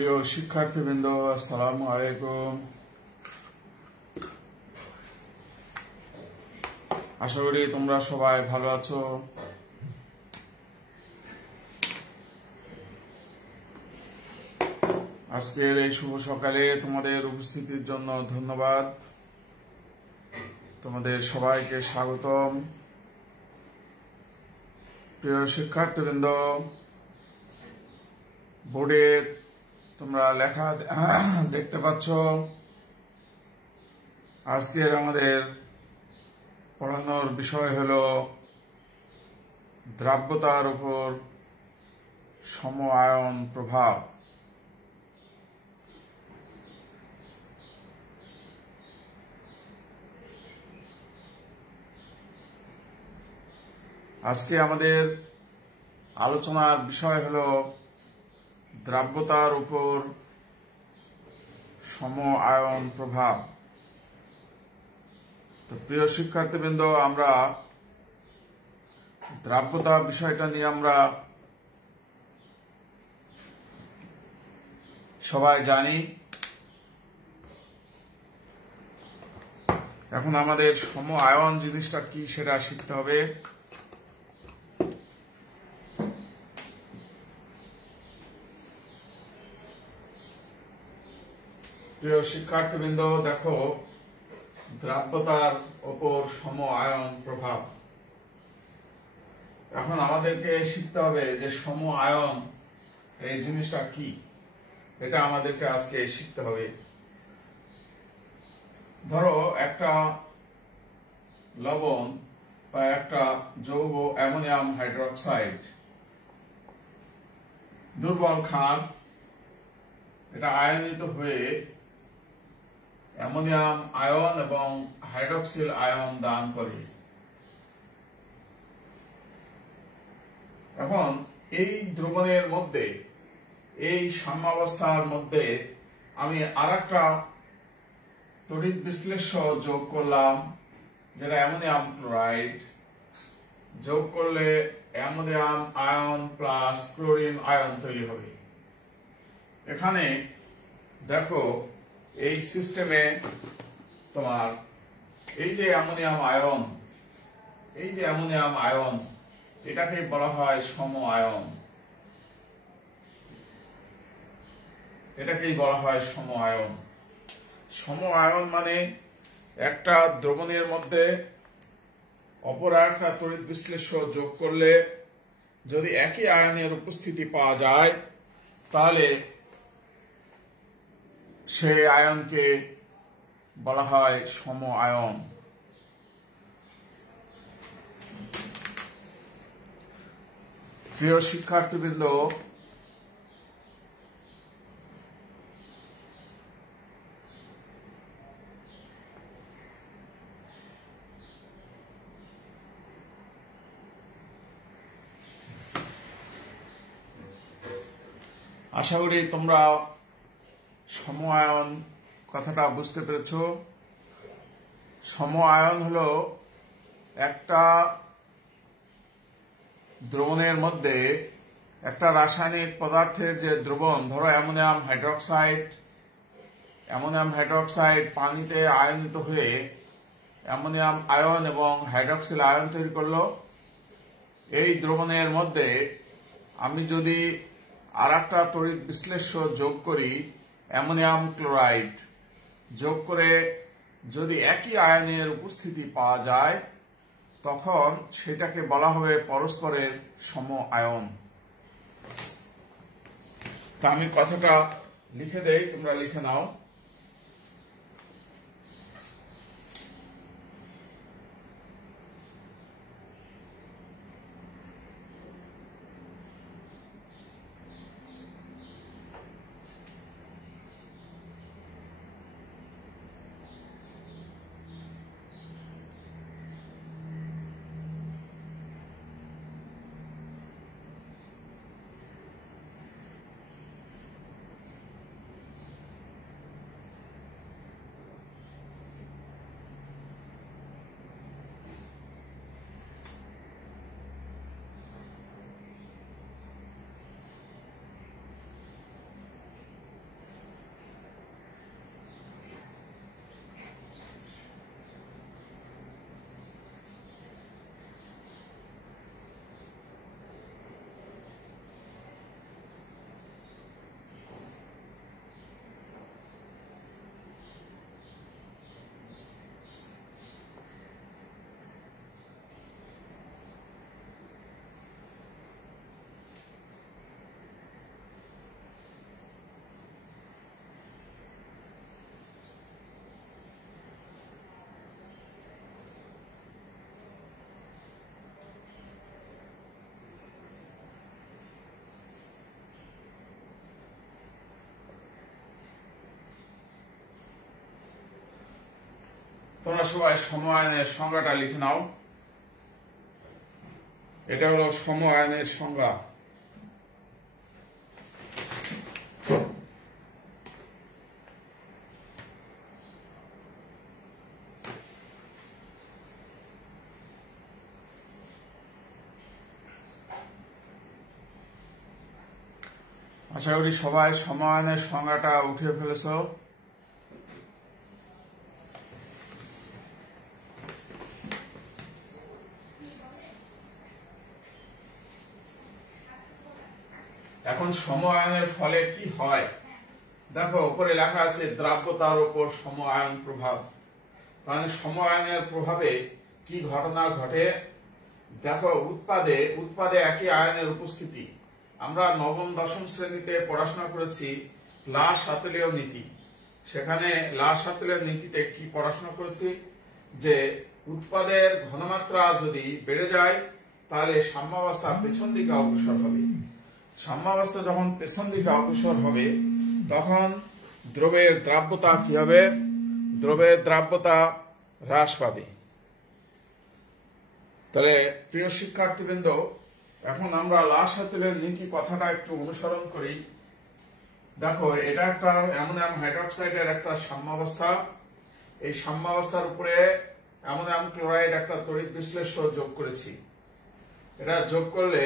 প্রিয় শিক্ষার্থীবৃন্দ, আসসালামু আলাইকুম। আশা করি তোমরা সবাই ভালো আছো। আজকের এই শুভ সকালে তোমাদের উপস্থিতির জন্য ধন্যবাদ। তোমাদের সবাইকে স্বাগতম। প্রিয় শিক্ষার্থীবৃন্দ, বোর্ডে তোমরা লেখা দেখতে পাচ্ছ। আজকের আমাদের পড়ানোর বিষয় হলো দ্রাব্যতার উপর সম আয়ন প্রভাব। আজকে আমাদের আলোচনার বিষয় হলো দ্রাব্যতার উপর সম আয়ন প্রভাব। তো প্রিয় শিক্ষার্থীবৃন্দ, আমরা দ্রাব্যতা বিষয়টা নিয়ে আমরা সবাই জানি। এখন আমাদের সম আয়ন জিনিসটা কি সেটা শিখতে হবে। প্রিয় শিক্ষার্থীবৃন্দ, দেখো, দ্রাব্যতার উপর সম আয়ন প্রভাব। এখন আমাদেরকে শিখতে হবে যে সম আয়ন এই জিনিসটা কি, এটা আমাদেরকে আজকে শিখতে হবে। ধরো একটা লবণ বা একটা যৌগ অ্যামোনিয়াম হাইড্রোক্সাইড, দুর্বল ক্ষার, এটা আয়নিত হয়ে অ্যামোনিয়াম আয়ন এবং হাইড্রক্সিল আয়ন দান করে। এখন এই দ্রবণের মধ্যে, এই সাম্যাবস্থার মধ্যে আমি আরেকটা তড়িৎ বিশ্লেষ্য যোগ করলাম, যেটা অ্যামোনিয়াম ক্লোরাইড। যোগ করলে ammonium ion plus chlorine ion তৈরি হবে। এখানে দেখো, এই সিস্টেমে তোমার এই যে অ্যামোনিয়াম আয়ন, এই যে অ্যামোনিয়াম আয়ন, এটাকে বলা হয় সম আয়ন। এটাকেই বলা হয় সম আয়ন। সম আয়ন মানে একটা দ্রবণের মধ্যে অপর একটা তড়িৎ বিশ্লেষ্য যোগ করলে যদি একই আয়নের উপস্থিতি পাওয়া যায়, তাহলে সেই আয়নকে বলা হয় সম আয়ন। প্রিয় শিক্ষার্থীবৃন্দ, আশা করি তোমরা সম আয়ন কথাটা বুঝতে পেরেছ। সম আয়ন হলো একটা দ্রবণের মধ্যে একটা রাসায়নিক পদার্থের যে দ্রবণ, ধরো অ্যামোনিয়াম হাইড্রোক্সাইড। অ্যামোনিয়াম হাইড্রোক্সাইড পানিতে আয়নিত হয়ে অ্যামোনিয়াম আয়ন এবং হাইড্রক্সিল আয়ন তৈরি করলো। এই দ্রবণের মধ্যে আমি যদি আরেকটা তড়িৎ বিশ্লেষ্য যোগ করি, অ্যামোনিয়াম ক্লোরাইড, যোগ করে যদি একই আয়নের উপস্থিতি পাওয়া যায়, তখন সেটাকে বলা হবে পরস্পরের সম আয়ন। তা আমি কথাটা লিখে দেই, তোমরা লিখে নাও। তোমরা সবাই সম-আয়নের সংজ্ঞাটা লিখে নাও। এটা হলো সম-আয়নের সংজ্ঞা। আশা করি সবাই সম-আয়নের সংজ্ঞাটা উঠিয়ে ফেলেছো। এখন সম-আয়নের ফলে কি হয় দেখো, উপরে লেখা আছে দ্রাব্যতার উপর সম-আয়ন প্রভাব। তাহলে সম-আয়নের প্রভাবে কি ঘটনা ঘটে দেখো, উৎপাদে একই আয়নের উপস্থিতি। আমরা নবম দশম শ্রেণীতে পড়াশোনা করেছি লা-শাতলীয় নীতি। সেখানে লা-শাতলীয় নীতিতে কি পড়াশোনা করেছি যে উৎপাদের ঘনমাত্রা যদি বেড়ে যায় তাহলে সাম্যাবস্থা পেছন দিকে অগ্রসর হবে। সাম্যাবস্থা যখন পেছন দিকে অগ্রসর হবে তখন দ্রব্যের দ্রাব্যতা কি হবে? দ্রব্যের দ্রাব্যতা হ্রাস পাবে। তাহলে প্রিয় শিক্ষার্থীবৃন্দ, এখন আমরা লা-শাতলীয় নীতি কথাটা একটু অনুসরণ করি। দেখো, এটা একটা অ্যামোনিয়াম হাইড্রোক্সাইডের একটা সাম্যাবস্থা। এই সাম্যাবস্থার উপরে অ্যামোনিয়াম ক্লোরাইড একটা তড়িৎ বিশ্লেষ্য যোগ করেছি। এটা যোগ করলে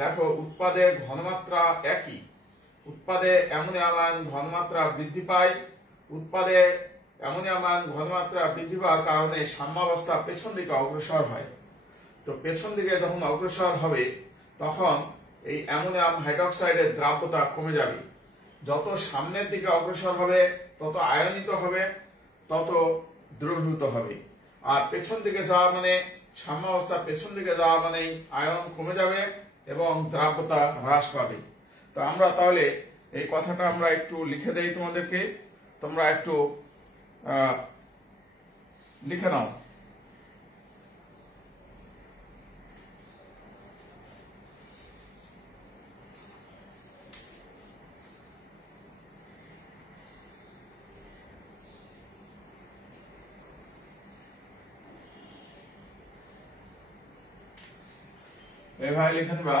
দেখো উৎপাদের ঘনমাত্রা একই। উৎপাদে অ্যামোনিয়াম আয়ন ঘনমাত্রা বৃদ্ধি পায়। উৎপাদে অ্যামোনিয়াম আয়ন ঘনমাত্রা বৃদ্ধি পাওয়ার কারণে সাম্যাবস্থা পেছন দিকে অগ্রসর হয়। তো পেছন দিকে যখন অগ্রসর হবে তখন এই অ্যামোনিয়াম হাইড্রোক্সাইডের দ্রাব্যতা কমে যাবে। যত সামনের দিকে অগ্রসর হবে তত আয়নিত হবে, তত দ্রবীভূত হবে। আর পেছন দিকে যাওয়া মানে সাম্যাবস্থা পেছন দিকে যাওয়া মানে আয়ন কমে যাবে এবং দ্রাব্যতা হ্রাস পাবে। তো আমরা তাহলে এই কথাটা আমরা একটু লিখে দেই তোমাদেরকে, তোমরা একটু লিখে নাও। এভাবে লিখে দেবা।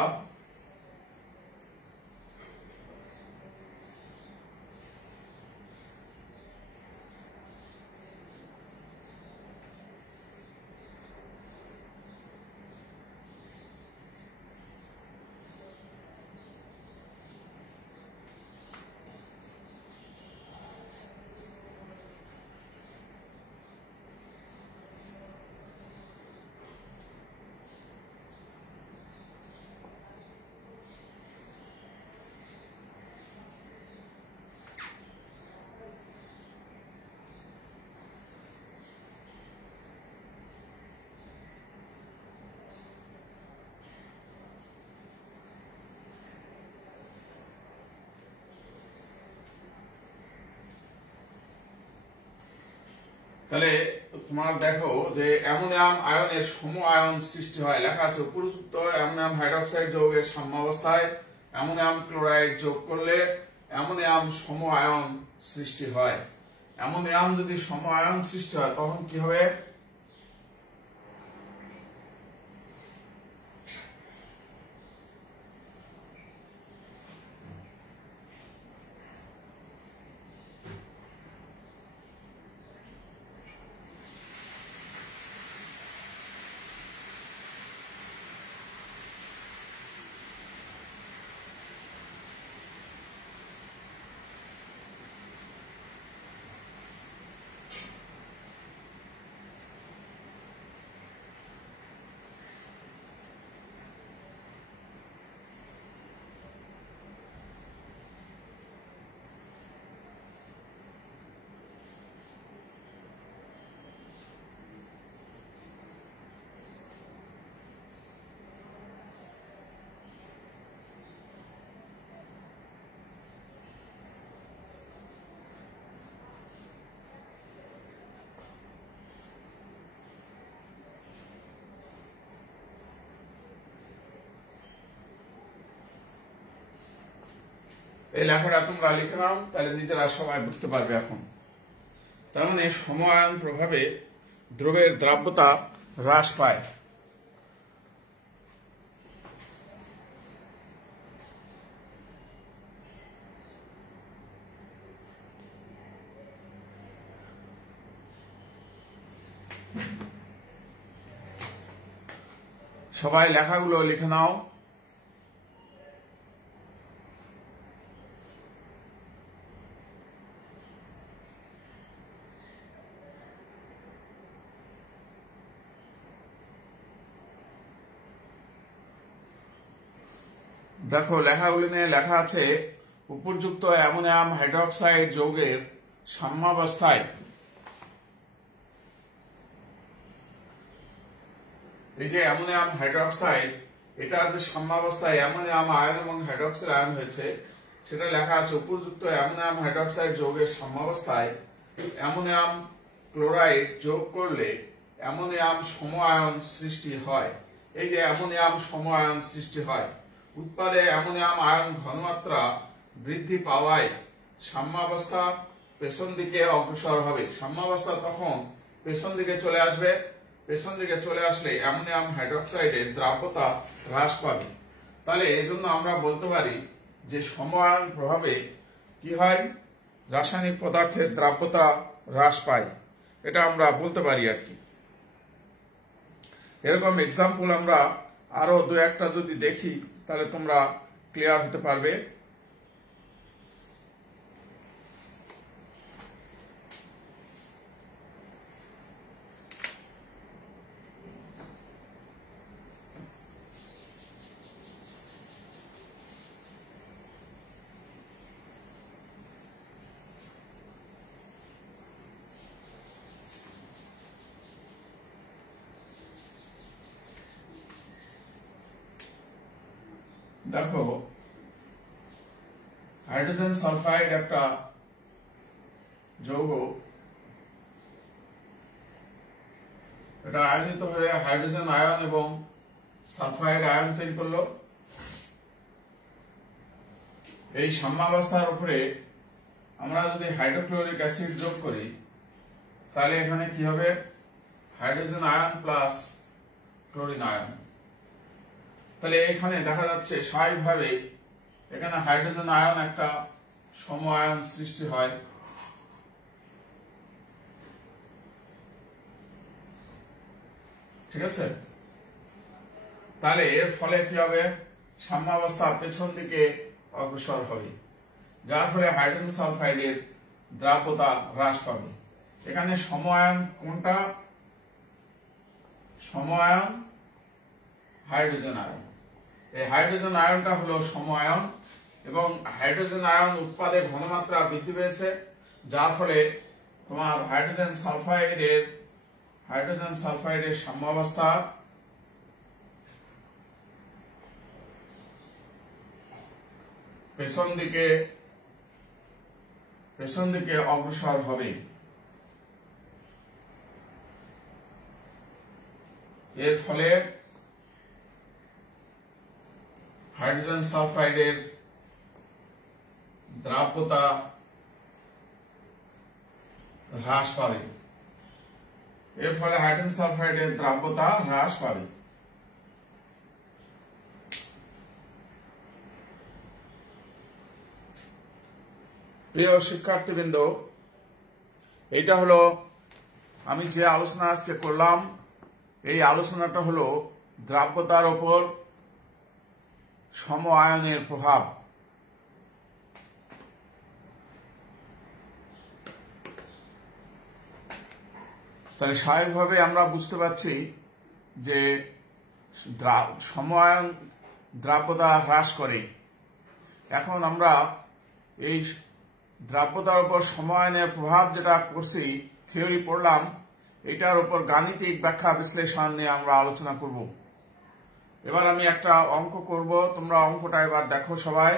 তাহলে তোমার দেখো যে অ্যামোনিয়াম আয়নের সম আয়ন সৃষ্টি হয়, লেখা আছে উপযুক্ত অ্যামোনিয়াম হাইড্রোক্সাইড যৌগের সাম্যাবস্থায় অ্যামোনিয়াম ক্লোরাইড যোগ করলে অ্যামোনিয়াম সম আয়ন সৃষ্টি হয়। অ্যামোনিয়াম যদি সম আয়ন সৃষ্টি হয় তখন কি হবে? এই লেখাটা তোমরা লিখে নাও, তাহলে নিজেরা সবাই বুঝতে পারবে। এখন তার মানে সম আয়ন প্রভাবে দ্রবের দ্রাব্যতা হ্রাস পায়। সবাই লেখাগুলো লিখে নাও। দেখো লেখাগুলি নিয়ে লেখা আছে, উপর্যুক্ত অ্যামোনিয়াম হাইড্রোক্সাইড যৌগের সাম্যাবস্থায় এই যে অ্যামোনিয়াম হাইড্রোক্সাইড, এটার যে সাম্যাবস্থায় অ্যামোনিয়াম আয়ন এবং হাইড্রোক্সাইড আয়ন হয়েছে সেটা লেখা আছে। উপর্যুক্ত অ্যামোনিয়াম হাইড্রোক্সাইড যৌগের সাম্যাবস্থায় অ্যামোনিয়াম ক্লোরাইড যোগ করলে অ্যামোনিয়াম সম আয়ন সৃষ্টি হয়। এই যে অ্যামোনিয়াম সম আয়ন সৃষ্টি হয়, উৎপাদে অ্যামোনিয়াম আয়ন ঘনমাত্রা বৃদ্ধি পাওয়ায় সাম্যাবস্থা পেছন দিকে অগ্রসর হবে। সাম্যাবস্থা তখন পেছন দিকে চলে আসবে। পেছন দিকে চলে আসলে অ্যামোনিয়াম হাইড্রোক্সাইডের দ্রাব্যতা হ্রাস পাবে। তাহলে এই জন্য আমরা বলতে পারি যে সম আয়ন প্রভাবে কি হয়, রাসায়নিক পদার্থের দ্রাব্যতা হ্রাস পায়, এটা আমরা বলতে পারি আর কি। এরকম এক্সাম্পল আমরা আরো দু একটা যদি দেখি তাহলে তোমরা ক্লিয়ার হতে পারবে। দেখো হাইড্রোজেন সালফাইড একটা যৌগ, এটা আয়নিত হয়ে হাইড্রোজেন আয়ন এবং সালফাইড আয়ন তৈরি করলো। এই সাম্যাবস্থার উপরে আমরা যদি হাইড্রোক্লোরিক অ্যাসিড যোগ করি তাহলে এখানে কি হবে, hydrogen ion plus chlorine ion. তাহলে এখানে দেখা যাচ্ছে স্বাভাবিকভাবে এখানে হাইড্রোজেন আয়ন একটা সম আয়ন সৃষ্টি হয়। ঠিক আছে, তাহলে এর ফলে কি হবে, সাম্যাবস্থা পেছন দিকে অগ্রসর হবে, যার ফলে হাইড্রোজেন সালফাইডের দ্রাব্যতা হ্রাস পাবে। এখানে সম আয়ন কোনটা, সম আয়ন হাইড্রোজেন আয়ন। এই হাইড্রোজেন আয়নটা হলো সম আয়ন এবং হাইড্রোজেন আয়ন উৎপাদে ঘনমাত্রা বৃদ্ধি পেয়েছে, যার ফলে তোমার হাইড্রোজেন সালফাইডের সাম্যাবস্থা পেছন দিকে অগ্রসর হবে। এর ফলে হাইড্রোজেন সালফাইডের দ্রাব্যতা হ্রাস পাবে। এর ফলে হাইড্রোজেন সালফাইডের দ্রাব্যতা হ্রাস পাবে। প্রিয় শিক্ষার্থীবৃন্দ, এটা হলো আমি যে আলোচনা আজকে করলাম, এই আলোচনাটা হলো দ্রাব্যতার উপর সম আয়নের প্রভাব। তাহলে স্বাভাবিকভাবে আমরা বুঝতে পারছি যে সম আয়ন দ্রাব্যতা হ্রাস করে। এখন আমরা এই দ্রাব্যতার উপর সম আয়নের প্রভাব যেটা করছি, থিওরি পড়লাম, এটার উপর গাণিতিক ব্যাখ্যা বিশ্লেষণ নিয়ে আমরা আলোচনা করব। এবার আমি একটা অঙ্ক করব, তোমরা অঙ্কটা এবার দেখো সবাই।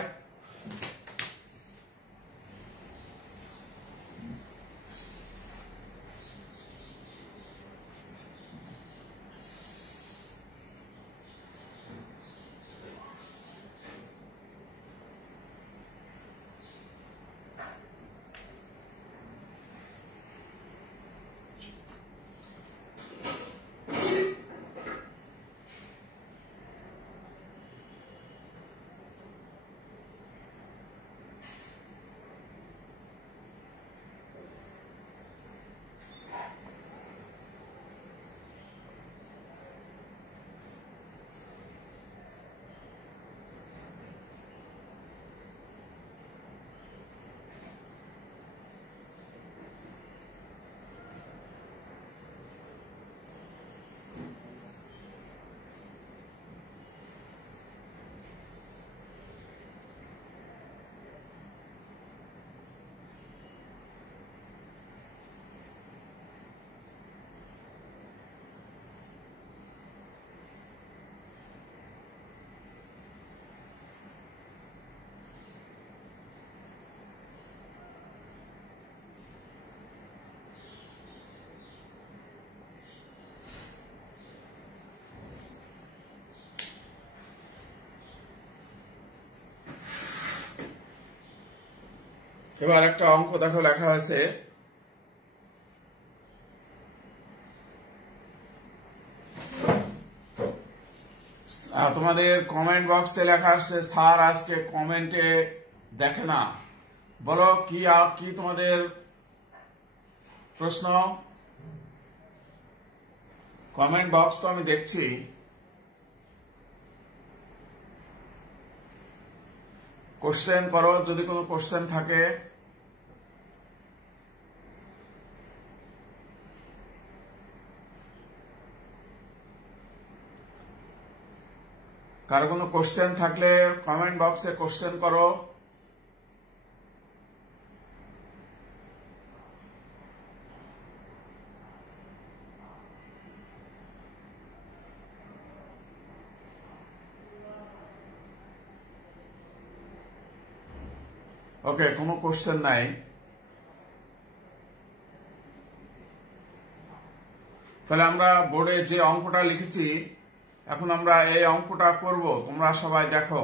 এবার একটা অঙ্ক দেখো লেখা আছে তোমাদের কমেন্ট বক্সে লেখা আসছে স্যার আজকে কমেন্টে দেখে না, বলো কি তোমাদের প্রশ্ন? কমেন্ট বক্স তো আমি দেখছি, কোশ্চেন করো যদি কোনো কোশ্চেন থাকে। কারো কোনো কোশ্চেন থাকলে কমেন্ট বক্সে কোশ্চেন করো। ওকে, কোনো কোশ্চেন নাই। তাহলে আমরা বোর্ডে যে অঙ্কটা লিখেছি এখন আমরা এই অঙ্কটা করব, তোমরা সবাই দেখো।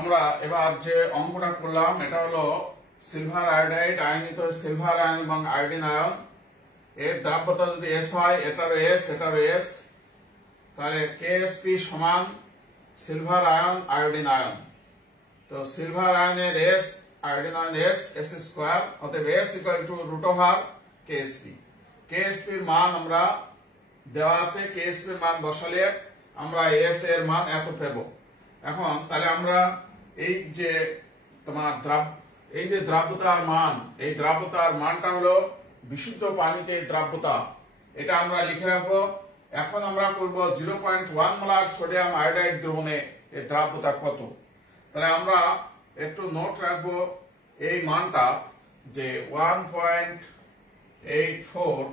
আমরা এবার যে অঙ্কটা করলাম এটা হলো সিলভার আয়োডাইড আয়নিত সিলভার আয়ন এবং আয়োডিন আয়ন, এর দ্রাব্যতা যদি এস হয়, এটারও এস, তাহলে কেএসপি সমান সিলভার আয়ন আয়োডিন আয়ন। তো সিলভার আয়নের S, iodine ion S square, অতএব S equal to root over KSP. কেএসপির মান আমরা দেওয়া আছে, কেএসপির মান বসালে আমরা এস এর মান এত পাবো। এখন তাহলে আমরা এই যে তোমার দ্রাব্যতার মান, এই দ্রাব্যতার মানটা হলো বিশুদ্ধ পানিতে দ্রাব্যতা, এটা আমরা লিখে রাখবো। এখন আমরা করব 0.1 মোলার সোডিয়াম আয়োডাইড দ্রবণে এর দ্রাব্যতা কত। তাহলে আমরা একটু নোট রাখবো এই মানটা যে 1.84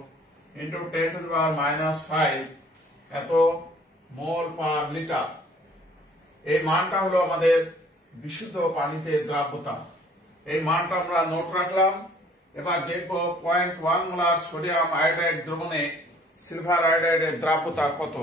ইন্টু 10⁻⁵ এত মোল পার লিটার। এই মানটা হলো আমাদের বিশুদ্ধ পানিতে দ্রাব্যতা, এই মানটা আমরা নোট রাখলাম। এবার দেখবো 0.1 মোলার সোডিয়াম আয়োডাইড দ্রবণে সিলভার আয়োডাইডের দ্রাব্যতা কত।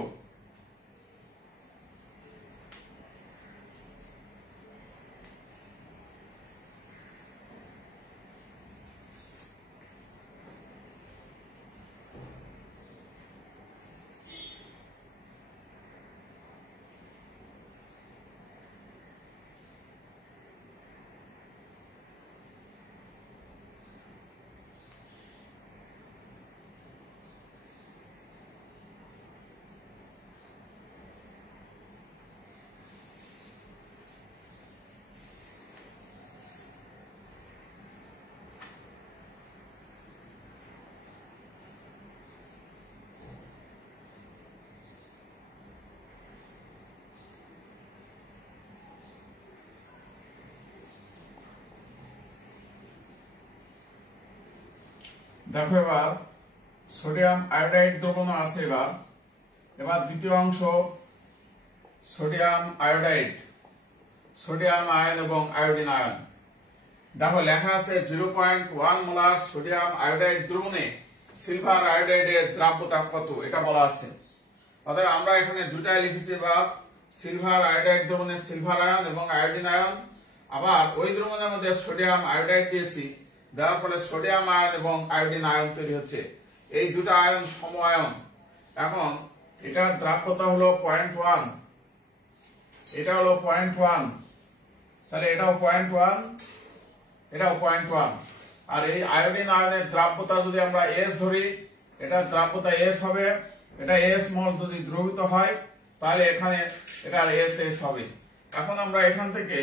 দেখো এবার সোডিয়াম আয়োডাইড দ্রবণ আছে। এবার দ্বিতীয় অংশ সোডিয়াম আয়োডাইড, সোডিয়াম আয়ন এবং আয়োডিন আয়ন। দেখো লেখা আছে 0.1 মোলার সোডিয়াম আয়োডাইড দ্রবণে সিলভার আয়োডাইডের দ্রাব্যতা কত, এটা বলা আছে। অতএব আমরা এখানে দুটাই লিখেছি, বা সিলভার আয়োডাইড দ্রবণে সিলভার আয়ন এবং আয়োডিন আয়ন, আবার ওই দ্রবণের মধ্যে সোডিয়াম আয়োডাইড দিয়েছি, দেওয়ার ফলে সোডিয়াম আয়ন এবং আয়োডিন আয়ন তৈরি হচ্ছে। এই দুটো আয়ন সম আয়ন। এখন এটার দ্রাব্যতা হলো 0.1, এটা হলো 0.1, তাহলে এটাও 0.1, এটাও 0.1। আর এই আয়োডিন আয়নের দ্রাব্যতা যদি আমরা S ধরি, এটার দ্রাব্যতা S হবে, এটা S মোল যদি দ্রবীভূত হয় তাহলে এখানে এটা SS হবে। এখন আমরা এখান থেকে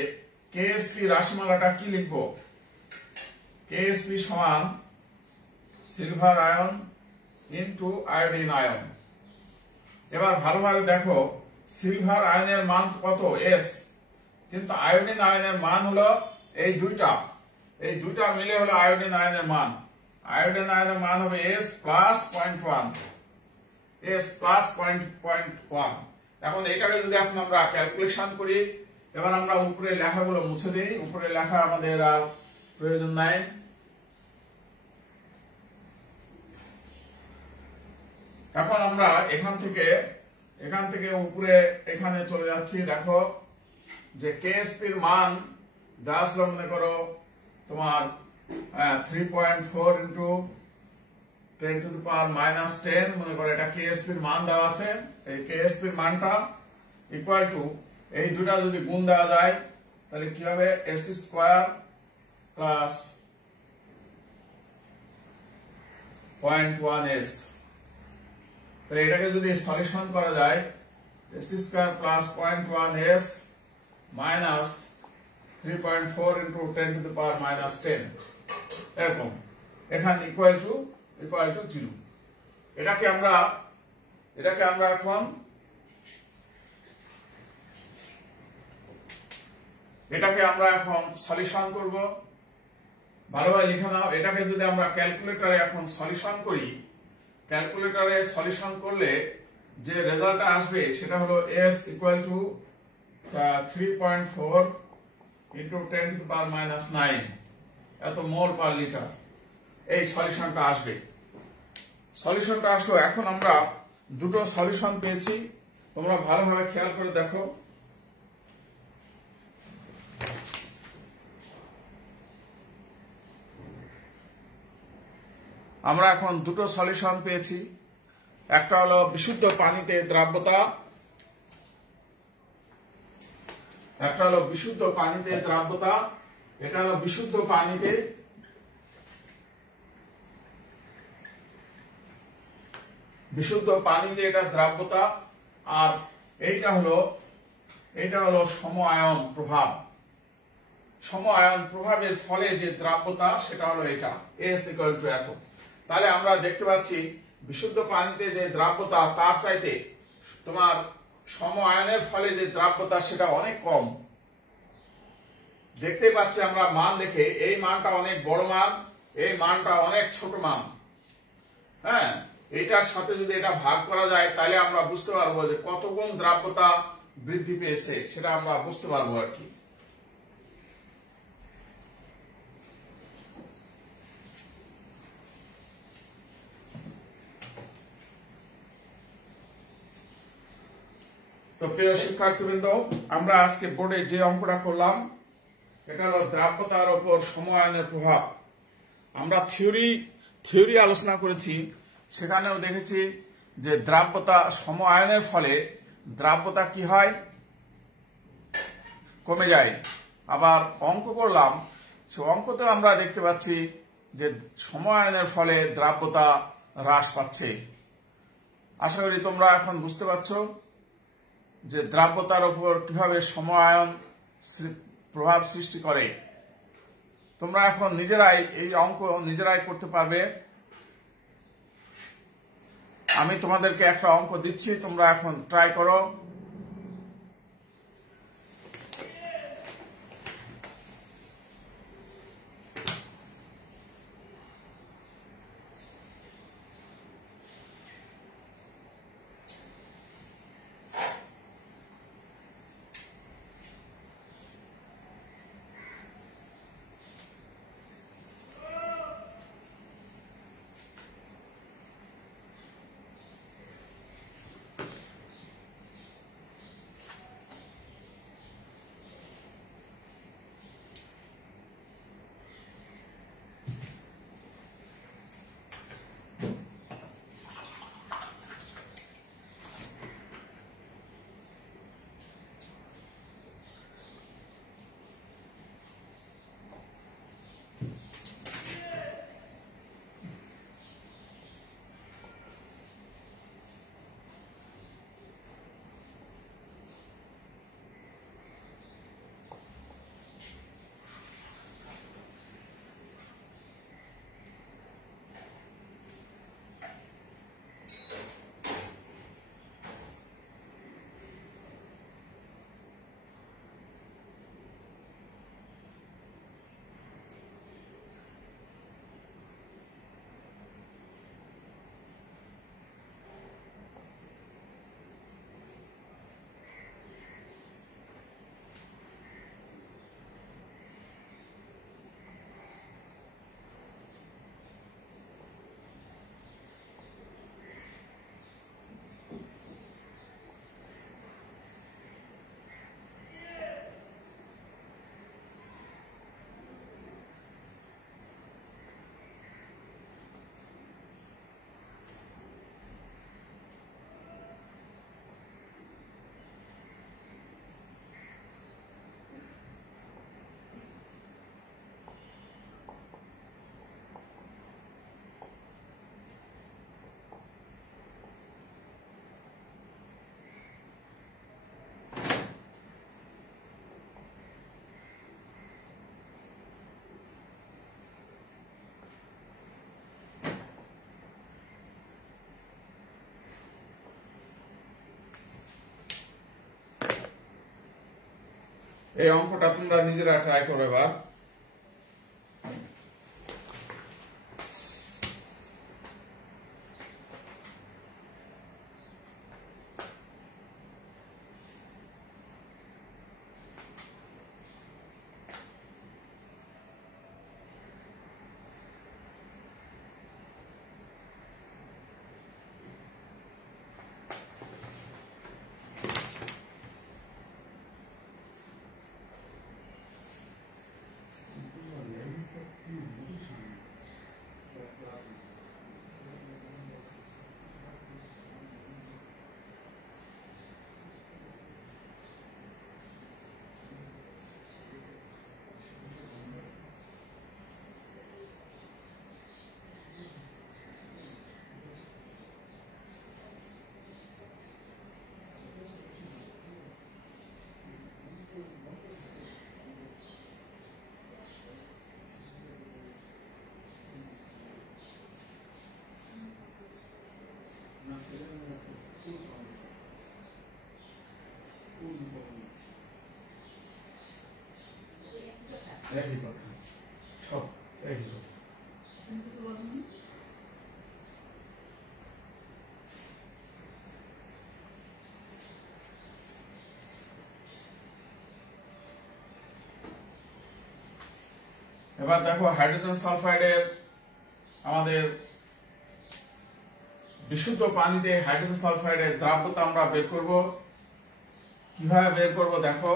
KSP রাশিমালাটা কি লিখবো? KSP সমান silver ion into iodine ion. এবার ভালোভাবে দেখো, সিলভার আয়নের মান কত? S, কিন্তু আয়োডিন আয়নের মান হলো এই দুইটা মিলে হলো আয়োডিন আয়নের মান। আয়োডিন আয়নের মান হবে S প্লাস 0.1, S প্লাস 0.1। এখন এটাকে যদি এখন আমরা ক্যালকুলেশন করি, এবার আমরা উপরে লেখাগুলো মুছে দিই। উপরে লেখা আমাদের আর প্রয়োজন নাই। এখন আমরা এখান থেকে উপরে এখানে চলে যাচ্ছি। দেখো যে KSP এর মান দেওয়া ছিল, মনে করো তোমার 3.4 ইন্টু 10 টু দি পাওয়ার -10, মনে করো এটা KSP এর মান দেওয়া আছে। এই KSP এর মানটা ইকুয়াল টু এই দুটা যদি গুণ দেওয়া যায় তাহলে কি হবে? S square plus 0.1S। তাহলে এটাকে যদি সলিউশন করা যায়, S square plus 0.1S minus 3.4 into 10 to the power -10, এরকম। এখানে ইকুয়াল টু 0। এটাকে আমরা এখন সলিউশন করব। ভালোভাবে লিখে নাও। এটাকে যদি আমরা ক্যালকুলেটরে এখন সলিউশন করি, ক্যালকুলেটরে সলিউশন করলে যে রেজাল্টটা আসবে সেটা হলো S equal to 3.4 into 10 to the power -9 এত মোল পার লিটার। এই সলিউশনটা আসবে। সলিউশনটা আসলো। এখন আমরা দুটো সলিউশন পেয়েছি, তোমরা ভালোভাবে খেয়াল করে দেখো। আমরা এখন দুটো সলিউশন পেয়েছি। একটা হলো বিশুদ্ধ পানিতে দ্রাব্যতা, এটা হলো বিশুদ্ধ পানিতে এটা দ্রাব্যতা, আর এইটা হলো সম আয়ন প্রভাব। সম আয়ন প্রভাবের ফলে যে দ্রাব্যতা সেটা হলো এটা S ইকুয়াল টু এত। তাহলে আমরা দেখতে পাচ্ছি বিশুদ্ধ পানিতে যে দ্রাব্যতা তার চাইতে তোমার সম আয়নের ফলে যে দ্রাব্যতা সেটা অনেক কম। দেখতে পাচ্ছি আমরা মান দেখে, এই মানটা অনেক বড় মান, এই মানটা অনেক ছোট মান। হ্যাঁ, এইটার সাথে যদি এটা ভাগ করা যায় তাহলে আমরা বুঝতে পারবো যে কত গুণ দ্রাব্যতা বৃদ্ধি পেয়েছে, সেটা আমরা বুঝতে পারবো আর কি। তো প্রিয় শিক্ষার্থীবৃন্দ, আমরা আজকে বোর্ডে যে অঙ্কটা করলাম এটা হলো দ্রাব্যতার উপর সম আয়নের প্রভাব। আমরা থিওরি আলোচনা করেছি, সেখানেও দেখেছি যে দ্রাব্যতা সম আয়নের ফলে দ্রাব্যতা কি হয়? কমে যায়। আবার অঙ্ক করলাম, সে অঙ্কতেও আমরা দেখতে পাচ্ছি যে সম আয়নের ফলে দ্রাব্যতা হ্রাস পাচ্ছে। আশা করি তোমরা এখন বুঝতে পারছো যে দ্রাব্যতার উপর কিভাবে সম আয়ন প্রভাব সৃষ্টি করে। তোমরা এখন নিজেরাই এই অঙ্ক করতে পারবে। আমি তোমাদেরকে একটা অঙ্ক দিচ্ছি, তোমরা এখন ট্রাই করো। এই অঙ্কটা তোমরা নিজেরা ট্রাই করো এবার। একই কথা, সব একই কথা। এবার দেখো হাইড্রোজেন সালফাইডের আমাদের বিশুদ্ধ পানিতে হাইড্রোজেন সালফাইডের দ্রাব্যতা আমরা বের করব। কিভাবে বের করব দেখো।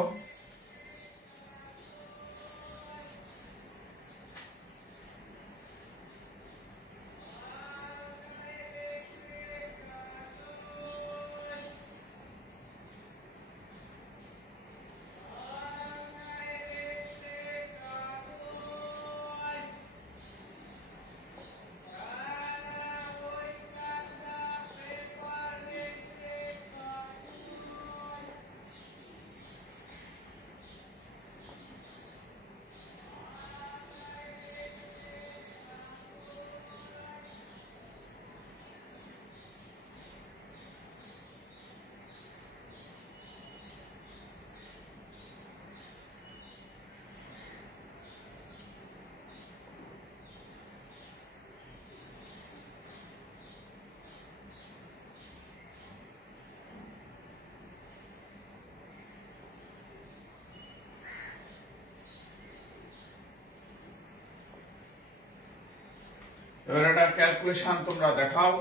এবার এটার ক্যালকুলেশন তোমরা দেখাও।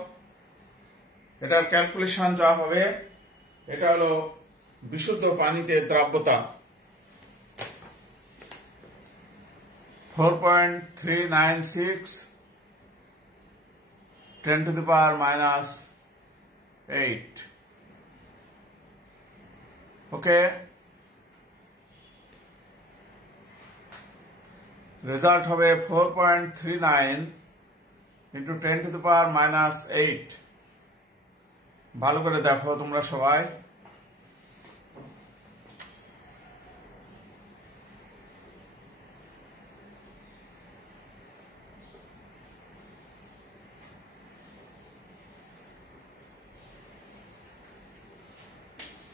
এটার ক্যালকুলেশন যা হবে, এটা হলো বিশুদ্ধ পানিতে দ্রাব্যতা 4.396 10⁻⁻8। ওকে, রেজাল্ট হবে 4.39 into 10⁻⁻8। ভালো করে দেখো তোমরা সবাই।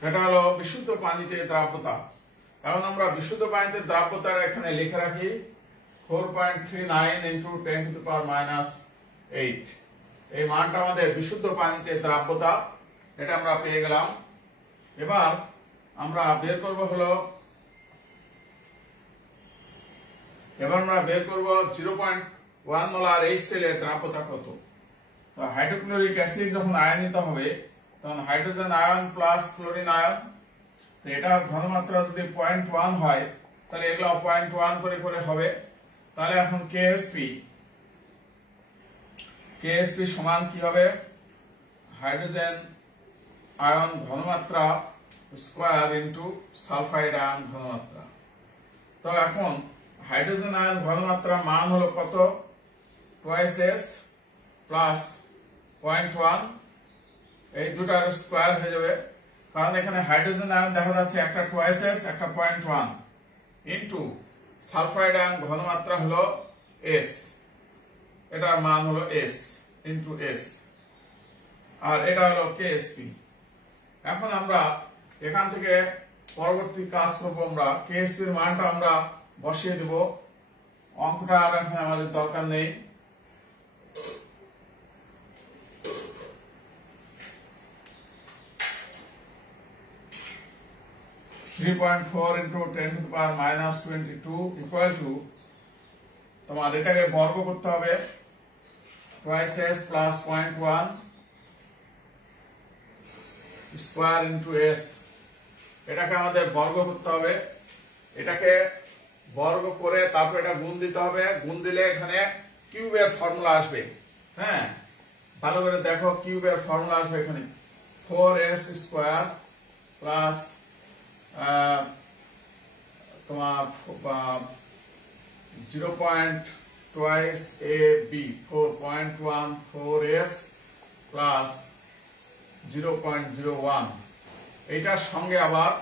এটা হলো বিশুদ্ধ পানিতে দ্রাব্যতা। এখন আমরা বিশুদ্ধ পানিতে দ্রাব্যতার এখানে লিখে রাখি 4.39 into 10⁻⁻8। এই মানটা আমাদের বিশুদ্ধ পানিতে দ্রাব্যতা, এটা আমরা পেয়ে গেলাম। এবার আমরা বের করব হলো, এবার আমরা বের করব 0.1 মোলার HCl এর দ্রাব্যতা কত। তো হাইড্রোক্লোরিক অ্যাসিড যখন আয়নিত হবে তখন hydrogen ion plus chlorine ion, তো এটা ঘনমাত্রা যদি 0.1 হয় তাহলে এগুলো 0.1 করে করে হবে। তাহলে এখন KSP সমান কি হবে, হাইড্রোজেন আয়ন ঘনমাত্রা স্কয়ার ইনটু সালফাইড আয়ন ঘনমাত্রা। তো এখন হাইড্রোজেন আয়ন ঘনমাত্রা মান হলো কত, 2S প্লাস 0.1, এই দুটার স্কয়ার হয়ে যাবে, কারণ এখানে হাইড্রোজেন আয়ন দেখা যাচ্ছে একটা 2S একটা 0.1 ইনটু সালফাইড আয়ন ঘনমাত্রা হলো S, এটার মান হলো S ইনটু S, আর এটা হলো KSP। এখন আমরা এখান থেকে পরবর্তী কাজ করবো আমরা কেএসপির মানটা আমরা বসিয়ে দেব। অঙ্কটা আর এখন আমাদের দরকার নেই। (3.4 into 10 to the power minus 22 equal to) তোমার এটাকে বর্গ করতে হবে, twice s plus 0.1 square into s। এটাকে আমাদের বর্গ করতে হবে, এটাকে বর্গ করে তারপর এটা গুণ দিতে হবে। গুণ দিলে এখানে কিউবের ফর্মুলা আসবে। হ্যাঁ, ভালো করে দেখো, কিউবের ফর্মুলা আসবে এখানে 4s স্কয়ার প্লাস তোমার 0.2 ab 4.14s প্লাস 0.01। এটার সঙ্গে আবার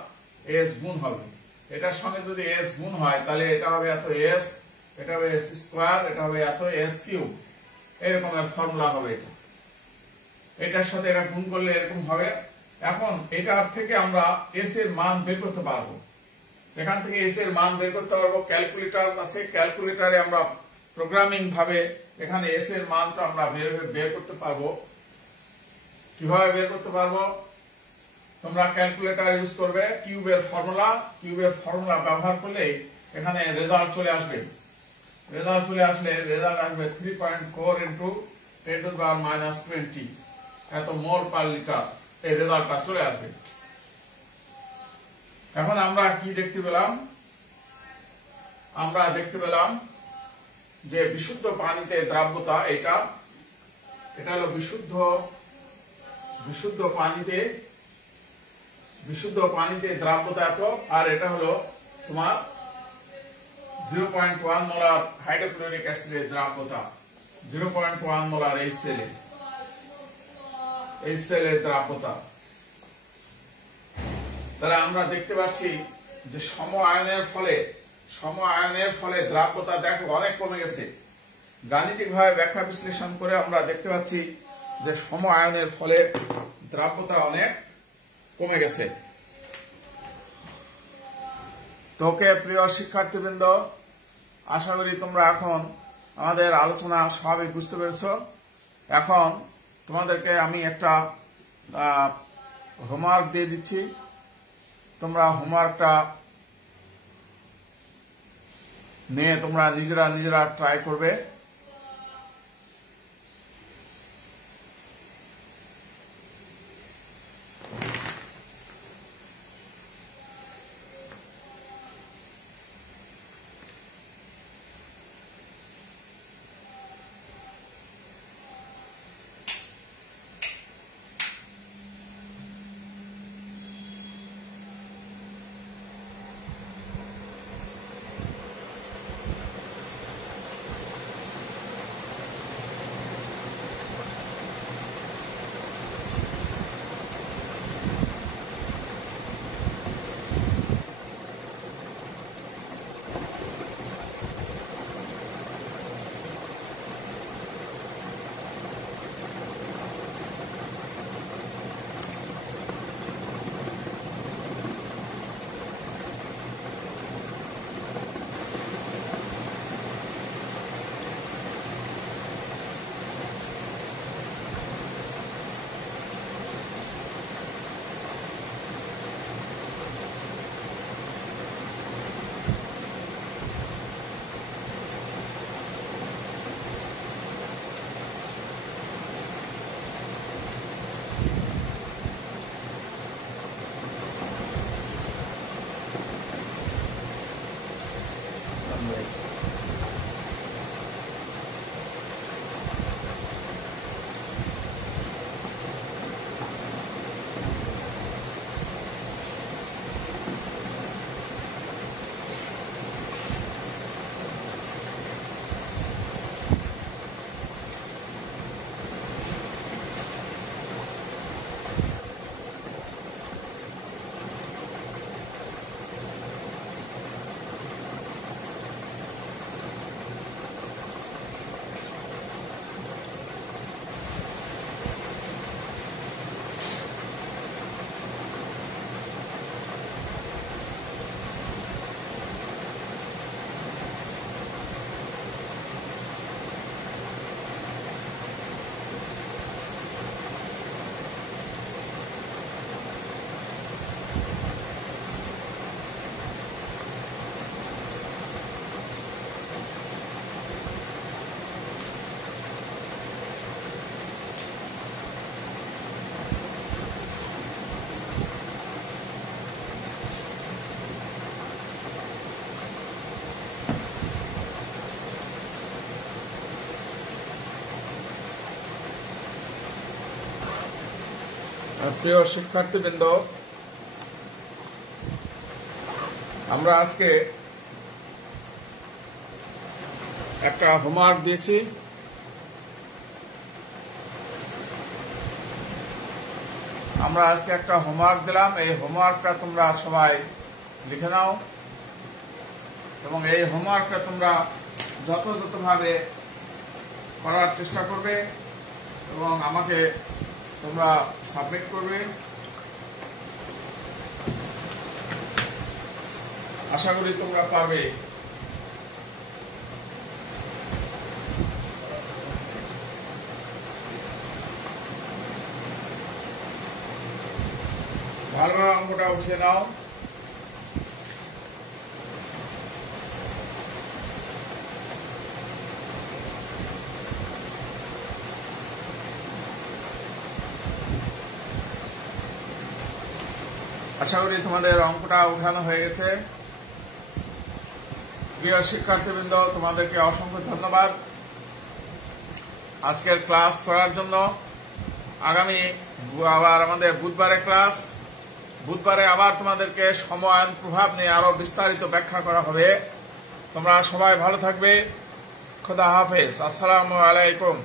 s গুণ হবে। এটার সঙ্গে যদি s গুণ হয় তাহলে এটা হবে এত s, এটা হবে s স্কয়ার, এটা হবে এত s কিউব। এরকমের ফর্মুলা হবে এটা। এটার সাথে এটা গুণ করলে এরকম হবে। এখন এটার থেকে আমরা s এর মান বের করতে পারবো। এখান থেকে s এর মান বের করতে পারবো। ক্যালকুলেটর আছে, ক্যালকুলেটরে আমরা প্রোগ্রামিং ভাবে এখানে s এর মানটা আমরা বের করতে পারবো। কিভাবে বের করতে পারবো? তোমরা ক্যালকুলেটর ইউজ করবে, কিউবের ফর্মুলা ব্যবহার করলে এখানে রেজাল্ট চলে আসবে। রেজাল্ট চলে আসলে রেজাল্ট আসবে 3.4 into 10 to the power minus 20 এত মোল পার লিটার। এই রেজাল্টটা চলে আসবে। এখন আমরা কি দেখতে পেলাম? আমরা দেখতে পেলাম যে বিশুদ্ধ পানিতে দ্রাব্যতা এটা হলো বিশুদ্ধ পানিতে দ্রাব্যতা এত, আর এটা হলো তোমার 0.1 মোলার হাইড্রোক্লোরিক অ্যাসিডের দ্রাব্যতা, 0.1 মোলার HCl এর দ্রাব্যতা। তাহলে আমরা দেখতে পাচ্ছি যে সম আয়নের ফলে দ্রাব্যতা দেখো অনেক কমে গেছে। গাণিতিকভাবে ব্যাখ্যা বিশ্লেষণ করে আমরা দেখতে পাচ্ছি যে সম আয়নের ফলে দ্রাব্যতা অনেক কমে গেছে। তোকে প্রিয় শিক্ষার্থীবৃন্দ, আশা করি তোমরা এখন আমাদের আলোচনা স্বাভাবিক বুঝতে পেরেছ। এখন তোমাদেরকে আমি একটা হোমওয়ার্ক দিয়ে দিচ্ছি, তোমরা হোমওয়ার্কটা নিয়ে তোমরা নিজেরা ট্রাই করবে। প্রিয় শিক্ষার্থীবৃন্দ, আমরা আজকে একটা হোমওয়ার্ক দিয়েছি। আমরা আজকে একটা হোমওয়ার্ক দিলাম। এই হোমওয়ার্কটা তোমরা সবাই লিখে নাও এবং এই হোমওয়ার্কটা তোমরা যথাযথভাবে করার চেষ্টা করবে এবং আমাকে তোমরা সাবমিট করবে। আশা করি তোমরা পারবে। ভালোভাবে অঙ্কটা উঠিয়ে নাও। আশা করি তোমাদের অঙ্কটা উঠানো হয়ে গেছে। প্রিয় শিক্ষার্থীবৃন্দ, তোমাদেরকে অসংখ্য ধন্যবাদ আজকের ক্লাস করার জন্য। আগামী আবার আমাদের বুধবারে ক্লাস। বুধবারে আবার তোমাদেরকে সময়ায়ন প্রভাব নিয়ে আরো বিস্তারিত ব্যাখ্যা করা হবে। তোমরা সবাই ভালো থাকবে। খোদা হাফেজ। আসসালামু আলাইকুম।